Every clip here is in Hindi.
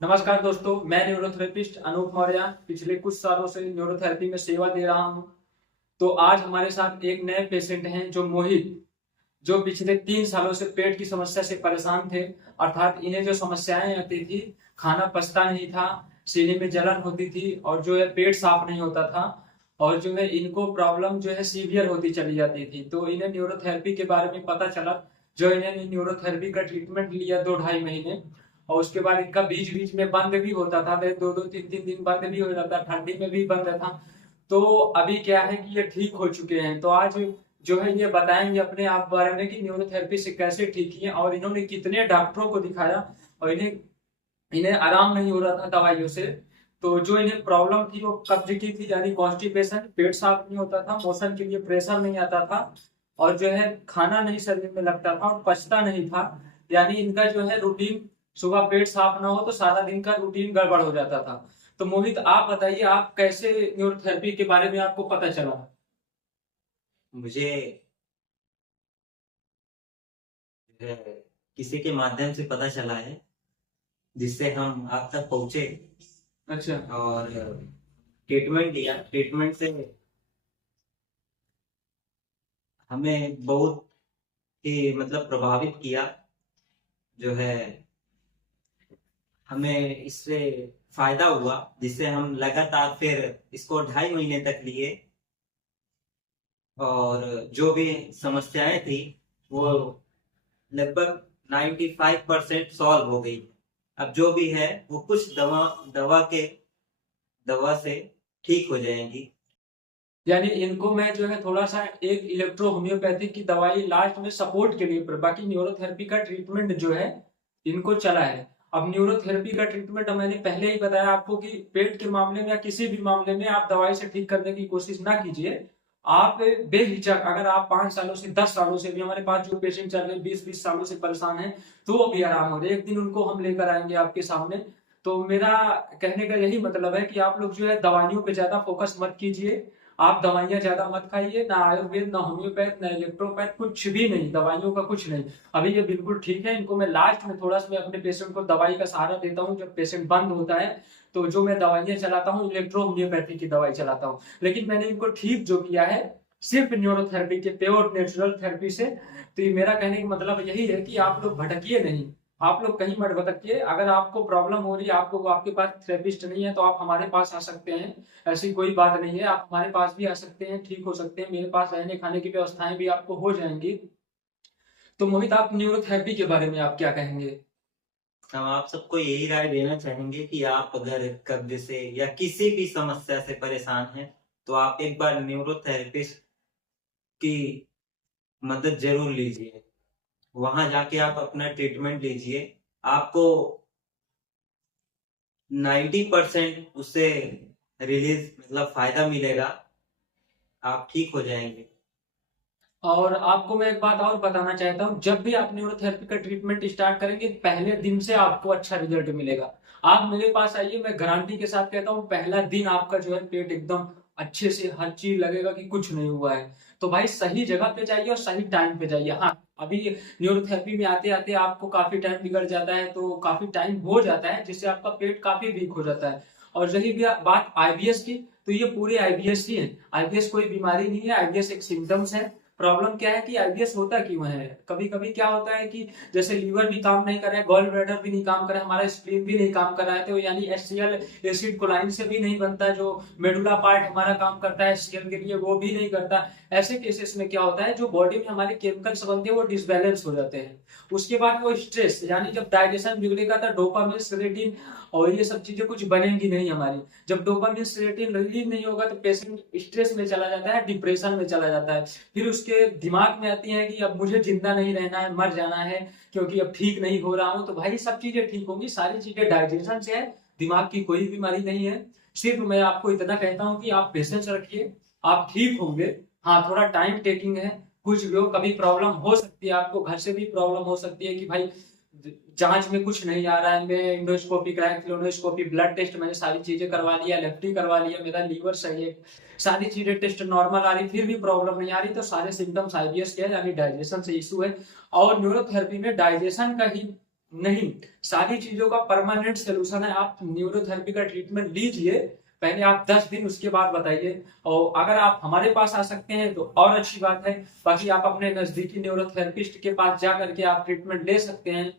नमस्कार दोस्तों, मैं न्यूरोथेरेपिस्ट अनूप मौर्य पिछले कुछ सालों से न्यूरोथेरेपी में सेवा दे रहा हूं। तो आज हमारे साथ एक नए पेशेंट हैं जो मोहित, जो पिछले 3 सालों से पेट की समस्या से परेशान थे। अर्थात इन्हें जो समस्याएं आती थी, खाना पचता नहीं था, सीने में जलन होती थी और जो है पेट साफ नहीं होता था। और जो है इनको प्रॉब्लम जो है सीवियर होती चली जाती थी। तो इन्हें न्यूरोथेरेपी के बारे में पता चला। जो इन्हें न्यूरोथेरेपी का ट्रीटमेंट लिया 2-2.5 महीने, और उसके बाद इनका बीच बीच में बंद भी होता था, 2-2 3-3 दिन बंद भी हो जाता, ठंडी में भी बंद था। तो अभी क्या है कि ये ठीक हो चुके हैं। तो आज जो है ये बताएंगे अपने आप बारे में कि न्यूरोथेरेपी से कैसे ठीक किए और इन्होंने कितने डॉक्टरों को दिखाया और इन्हें इन्हें आराम नहीं हो रहा था दवाइयों से। तो जो इन्हें प्रॉब्लम थी वो कब्ज की थी, यानी कॉन्स्टिपेशन, पेट साफ नहीं होता था, मोशन के लिए प्रेशर नहीं आता था, और जो है खाना नहीं शरीर में लगता था और पचता नहीं था। यानी इनका जो है रूटीन, सुबह पेट साफ ना हो तो सारा दिन का रूटीन गड़बड़ हो जाता था। तो मोहित, आप बताइए, आप कैसे न्यूरोथेरेपी के बारे में आपको पता चला? मुझे अ, किसी के माध्यम से पता चला है जिससे हम आप तक पहुंचे अच्छा। और ट्रीटमेंट लिया। ट्रीटमेंट से हमें बहुत ही प्रभावित किया। जो है हमें इससे फायदा हुआ जिससे हम लगातार फिर इसको 2.5 महीने तक लिए और जो भी समस्याएं थी वो लगभग 95% सॉल्व हो गई। अब जो भी है वो कुछ दवा दवा से ठीक हो जाएंगी। यानी इनको मैं जो है थोड़ा सा एक इलेक्ट्रो होम्योपैथिक की दवाई लास्ट में सपोर्ट के लिए, पर बाकी न्यूरोथेरेपी का ट्रीटमेंट जो है इनको चला है। अब न्यूरोथेरेपी का ट्रीटमेंट मैंने पहले ही बताया आपको कि पेट के मामले में या किसी भी मामले में आप दवाई से ठीक करने की कोशिश ना कीजिए। आप बेहिचक, अगर आप 5 सालों से 10 सालों से भी, हमारे पास जो पेशेंट चल रहे हैं 20-20 सालों से परेशान है, तो वो भी आराम हो रहे हैं, एक दिन उनको हम लेकर आएंगे आपके सामने। तो मेरा कहने का यही मतलब है कि आप लोग जो है दवाइयों पे ज्यादा फोकस मत कीजिए। आप दवाइयां ज्यादा मत खाइए, ना आयुर्वेद, ना होम्योपैथ, ना इलेक्ट्रोपैथ, कुछ भी नहीं, दवाइयों का कुछ नहीं। अभी ये बिल्कुल ठीक है। इनको मैं लास्ट में थोड़ा सा मैं अपने पेशेंट को दवाई का सहारा देता हूँ जब पेशेंट बंद होता है। तो जो मैं दवाइयां चलाता हूँ, इलेक्ट्रो होम्योपैथी की दवाई चलाता हूँ। लेकिन मैंने इनको ठीक जो किया है सिर्फ न्यूरोथेरेपी के प्योर नेचुरल थेरेपी से। तो ये मेरा कहने का मतलब यही है कि आप लोग भटकिए नहीं, आप लोग कहीं मत भटकिए। अगर आपको प्रॉब्लम हो रही है, आपको आपके पास थेरेपिस्ट नहीं है, तो आप हमारे पास आ सकते हैं। ऐसी कोई बात नहीं है, आप हमारे पास भी आ सकते हैं, ठीक हो सकते हैं। मेरे पास रहने खाने की व्यवस्थाएं भी आपको हो जाएंगी। तो मोहित, आप न्यूरोथेरेपी के बारे में आप क्या कहेंगे? हम आप सबको यही राय देना चाहेंगे कि आप अगर कब्ज से या किसी भी समस्या से परेशान हैं तो आप एक बार न्यूरोथेरेपिस्ट की मदद जरूर लीजिए। वहां जाके आप अपना ट्रीटमेंट लीजिए। आपको 90% उससे रिलीज फायदा मिलेगा। आप ठीक हो जाएंगे। और आपको मैं एक बात और बताना चाहता हूँ, जब भी आप न्यूरोथेरेपी का ट्रीटमेंट स्टार्ट करेंगे, पहले दिन से आपको अच्छा रिजल्ट मिलेगा। आप मेरे पास आइए, मैं गारंटी के साथ कहता हूँ, पहला दिन आपका जो है पेट एकदम अच्छे से, हर चीज लगेगा कि कुछ नहीं हुआ है। तो भाई सही जगह पे जाइए और सही टाइम पे जाइए। हाँ, अभी न्यूरोथेरेपी में आते आते आपको काफी टाइम बिगड़ जाता है, तो काफी टाइम हो जाता है जिससे आपका पेट काफी वीक हो जाता है। और रही भी बात आईबीएस की, तो ये पूरे आईबीएस ही है। आईबीएस कोई बीमारी नहीं है, आईबीएस एक सिम्टम्स है। प्रॉब्लम क्या है कि आईबीएस होता क्यों है? कभी कभी क्या होता है कि जैसे लीवर भी काम नहीं कर रहा है, गॉल ब्लैडर भी नहीं काम कर रहा है, हमारा स्प्लीन भी नहीं काम कर रहा है, तो यानी एचसीएल एसिड कोलाइन से भी नहीं बनता, जो मेडुला पार्ट हमारा काम करता है एचसीएल के लिए, वो भी नहीं करता। ऐसे केसेस में क्या होता है, जो बॉडी में हमारे केमिकल्स बनते हैं वो डिसबैलेंस हो जाते हैं। उसके बाद वो स्ट्रेस, यानी जब डाइजेशन बिगड़ेगा तो डोपामिन, सेरोटोनिन और ये सब चीजें कुछ बनेंगी नहीं हमारी। जब डोपामिन, सेरोटोनिन रिलीज नहीं होगा तो पेशेंट स्ट्रेस में चला जाता है, डिप्रेशन में चला जाता है। फिर उसके दिमाग में आती है कि अब मुझे जिंदा नहीं रहना है, मर जाना है, क्योंकि अब ठीक नहीं हो रहा हूं। तो भाई सब चीजें ठीक होंगी, सारी चीजें डाइजेशन से है, दिमाग की कोई बीमारी नहीं है। सिर्फ मैं आपको इतना कहता हूं कि आप पेशेंस रखिए, आप ठीक होंगे। हाँ, थोड़ा टाइम टेकिंग है, कुछ भी हो, कभी प्रॉब्लम हो सकती है, आपको घर से भी प्रॉब्लम हो सकती है कि भाई जांच में कुछ नहीं आ रहा है, मैं इंडोस्कोपी कराया, क्लोनोस्कोपी, ब्लड टेस्ट मैंने सारी चीजें करवा लिया, लेफ्टी करवा लिया, मेरा लीवर सही है, सारी चीजें टेस्ट नॉर्मल आ रही, फिर भी प्रॉब्लम नहीं आ रही, तो सारे सिम्टम्स आईबीएस के हैं, यानी डाइजेशन से इशू है। और न्यूरोथेरेपी में डाइजेशन का ही नहीं, सारी चीजों का परमानेंट सोल्यूशन है। आप न्यूरोथेरेपी का ट्रीटमेंट लीजिए, पहले आप 10 दिन, उसके बाद बताइए। और अगर आप हमारे पास आ सकते हैं तो और अच्छी बात है, बाकी आप अपने नजदीकी न्यूरोथेरेपिस्ट के पास जा करके आप ट्रीटमेंट ले सकते हैं।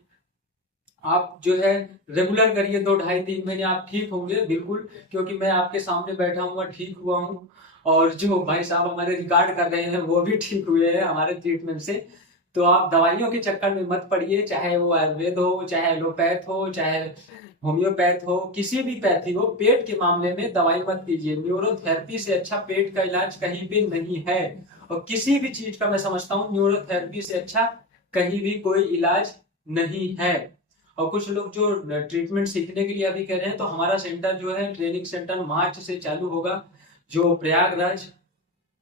आप जो है रेगुलर करिए, 2 ढाई 3 महीने आप ठीक होंगे बिल्कुल, क्योंकि मैं आपके सामने बैठा हुआ ठीक हुआ हूँ। और जो भाई साहब हमारे रिकॉर्ड कर रहे हैं वो भी ठीक हुए हैं हमारे ट्रीटमेंट से। तो आप दवाइयों के चक्कर में मत पड़िए, चाहे वो आयुर्वेद हो, चाहे एलोपैथ हो, चाहे होम्योपैथ हो, किसी भी पैथी हो, पेट के मामले में दवाई मत कीजिए। न्यूरोथेरेपी से अच्छा पेट का इलाज कहीं भी नहीं है। और किसी भी चीज का मैं समझता हूँ न्यूरोथेरेपी से अच्छा कहीं भी कोई इलाज नहीं है। और कुछ लोग जो ट्रीटमेंट सीखने के लिए अभी कह रहे हैं, तो हमारा सेंटर जो है, ट्रेनिंग सेंटर मार्च से चालू होगा, जो प्रयागराज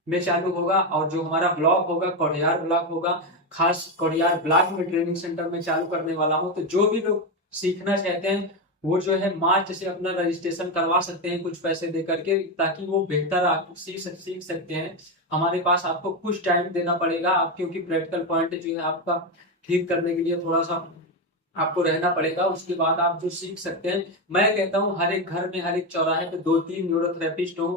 में चालू होगा। और जो हमारा ब्लॉक होगा, कोडियार ब्लॉक होगा, खास कोडियार ब्लॉक में ट्रेनिंग सेंटर में चालू करने वाला हूँ। तो जो भी लोग सीखना चाहते हैं वो जो है मार्च से अपना रजिस्ट्रेशन करवा सकते हैं कुछ पैसे दे करके, ताकि वो बेहतर आप सीख सकते हैं। हमारे पास आपको कुछ टाइम देना पड़ेगा, आप क्योंकि प्रैक्टिकल पॉइंट जो है आपका ठीक करने के लिए थोड़ा सा आपको रहना पड़ेगा, उसके बाद आप जो सीख सकते हैं। मैं कहता हूँ हर एक घर में, हर एक चौराहे पे 2-3 न्यूरोथेरेपिस्ट हो,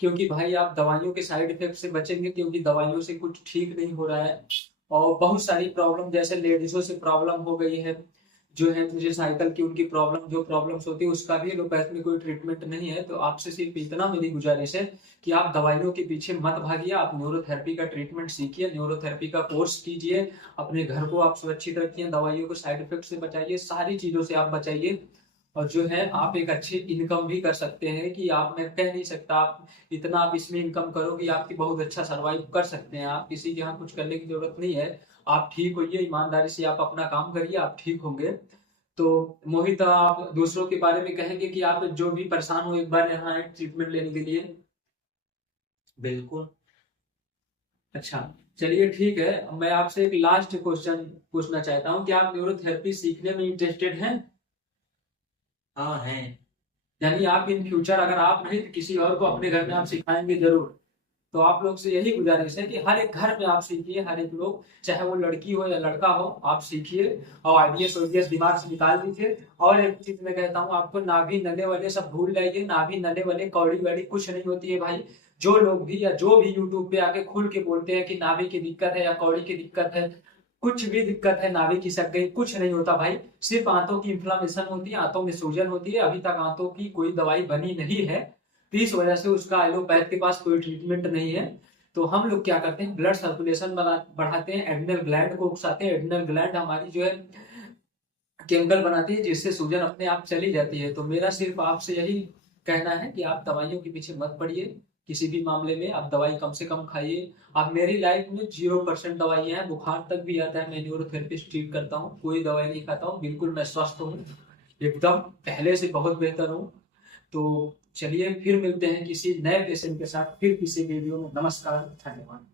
क्योंकि भाई आप दवाइयों के साइड इफेक्ट से बचेंगे, क्योंकि दवाइयों से कुछ ठीक नहीं हो रहा है। और बहुत सारी प्रॉब्लम, जैसे लेडीजों से प्रॉब्लम हो गई है, जो है मुझे साइकिल की उनकी प्रॉब्लम, जो प्रॉब्लम्स होती है उसका भी एलोपैथ में कोई ट्रीटमेंट नहीं है। तो आपसे सिर्फ इतना मेरी गुजारिश है कि आप दवाइयों के पीछे मत भागिए, आप न्यूरोथेरेपी का ट्रीटमेंट सीखिए, न्यूरोथेरेपी का कोर्स कीजिए, अपने घर को आप सुरक्षित रखिए, दवाइयों को साइड इफेक्ट से बचाइए, सारी चीजों से आप बचाइए। और जो है आप एक अच्छी इनकम भी कर सकते हैं, कि आप, मैं कह नहीं सकता आप इतना आप इसमें इनकम करो कि आपकी बहुत अच्छा सरवाइव कर सकते हैं। आप किसी के यहाँ कुछ करने की जरूरत नहीं है। आप ठीक होइए, ईमानदारी से आप अपना काम करिए, आप ठीक होंगे। तो मोहित, आप दूसरों के बारे में कहेंगे कि आप जो भी परेशान हो एक बार यहाँ ट्रीटमेंट लेने के लिए? बिल्कुल। अच्छा, चलिए ठीक है। मैं आपसे एक लास्ट क्वेश्चन पूछना चाहता हूँ कि आप न्यूरोथेरेपी सीखने में इंटरेस्टेड हैं? हाँ है। यानी आप इन फ्यूचर, अगर आप नहीं तो किसी और को अपने घर में आप सिखाएंगे जरूर। तो आप लोग से यही गुजारिश है कि हर एक घर में आप सीखिए, हर एक लोग, चाहे वो लड़की हो या लड़का हो, आप सीखिए और आईडीएस ओडीएस दिमाग से निकाल दीजिए। और एक चीज मैं कहता हूँ आपको, नाभि नले वाले सब भूल जाइए, नाभि नले वाले कौड़ी वैड़ी कुछ नहीं होती है भाई। जो लोग भी, या जो भी यूट्यूब पे आके खुल के बोलते हैं कि नाभि की दिक्कत है या कौड़ी की दिक्कत है, कुछ भी दिक्कत है, नाभि की सक गई, कुछ नहीं होता भाई। सिर्फ आंतों की इन्फ्लामेशन होती है, आंतों में सूजन होती है। अभी तक आंतों की कोई दवाई बनी नहीं है, तो इस वजह से उसका एलोपैथ के पास कोई ट्रीटमेंट नहीं है। तो हम लोग क्या करते हैं, ब्लड सर्कुलेशन बढ़ाते हैं, एड्रिनल ग्लैंड को उकसाते हैं। एड्रिनल ग्लैंड हमारी जो है केमिकल बनाती है, जिससे सूजन अपने आप चली जाती है। तो मेरा सिर्फ आपसे यही कहना है कि आप दवाइयों के पीछे मत पड़िए, किसी भी मामले में आप दवाई कम से कम खाइए। अब मेरी लाइफ में 0% दवाइयां हैं, बुखार तक भी आता है, मैं न्यूरोथेरेपिस्ट ट्रीट करता हूँ, कोई दवाई नहीं खाता हूँ, बिल्कुल मैं स्वस्थ हूँ, एकदम पहले से बहुत बेहतर हूँ। तो चलिए फिर मिलते हैं किसी नए पेशेंट के साथ, फिर किसी वीडियो में। नमस्कार, धन्यवाद।